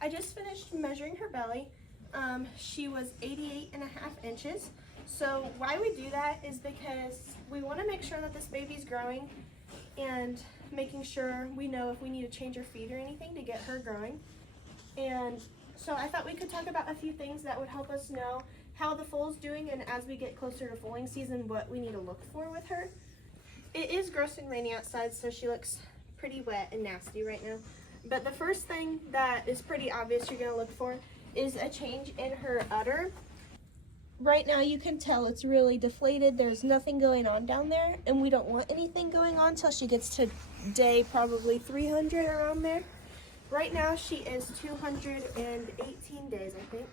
I just finished measuring her belly. She was 88.5 inches. So why we do that is because we want to make sure that this baby's growing and making sure we know if we need to change her feed or anything to get her growing. And so I thought we could talk about a few things that would help us know how the foal's doing, and as we get closer to foaling season, what we need to look for with her. It is gross and rainy outside, so she looks pretty wet and nasty right now. But the first thing that is pretty obvious you're going to look for is a change in her udder. Right now you can tell it's really deflated. There's nothing going on down there, and we don't want anything going on until she gets to day probably 300 around there. Right now she is 218 days, I think.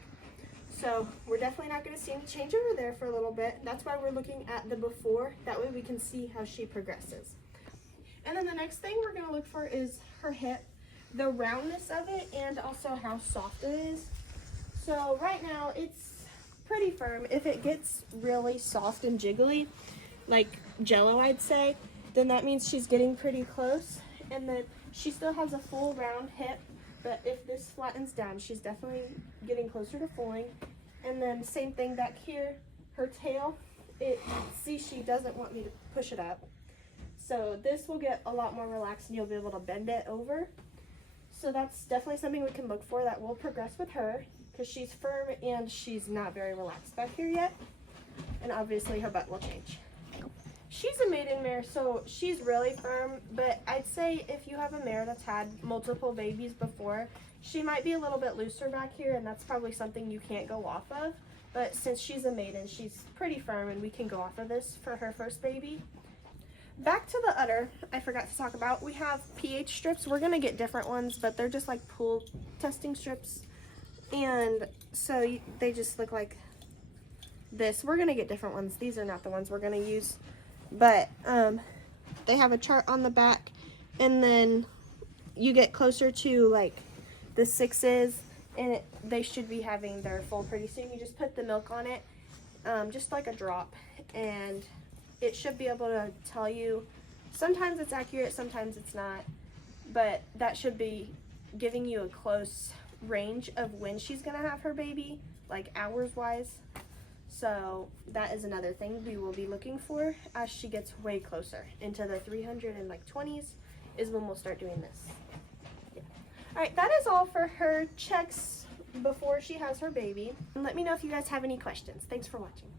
So we're definitely not going to see any change over there for a little bit. That's why we're looking at the before. That way we can see how she progresses. And then the next thing we're going to look for is her hip, the roundness of it, and also how soft it is. So right now it's pretty firm. If it gets really soft and jiggly, like jello I'd say, then that means she's getting pretty close. And then she still has a full round hip, but if this flattens down, she's definitely getting closer to foaling. And then same thing back here, her tail, see, she doesn't want me to push it up. So this will get a lot more relaxed and you'll be able to bend it over. So that's definitely something we can look for that will progress with her, because she's firm and she's not very relaxed back here yet. And obviously her butt will change. She's a maiden mare, so she's really firm, but I'd say if you have a mare that's had multiple babies before, she might be a little bit looser back here, and that's probably something you can't go off of. But since she's a maiden, she's pretty firm, and we can go off of this for her first baby. Back to the udder, I forgot to talk about, we have pH strips. We're going to get different ones, but they're just like pool testing strips, and so they just look like this. We're going to get different ones. These are not the ones we're going to use. But they have a chart on the back, and then you get closer to like the 6s, and they should be having their foal pretty soon. You just put the milk on it, just like a drop, and it should be able to tell you. Sometimes it's accurate, sometimes it's not, but that should be giving you a close range of when she's gonna have her baby, like hours wise. So that is another thing we will be looking for as she gets way closer into the 320s is when we'll start doing this. Yeah. All right, that is all for her checks before she has her baby. And let me know if you guys have any questions. Thanks for watching.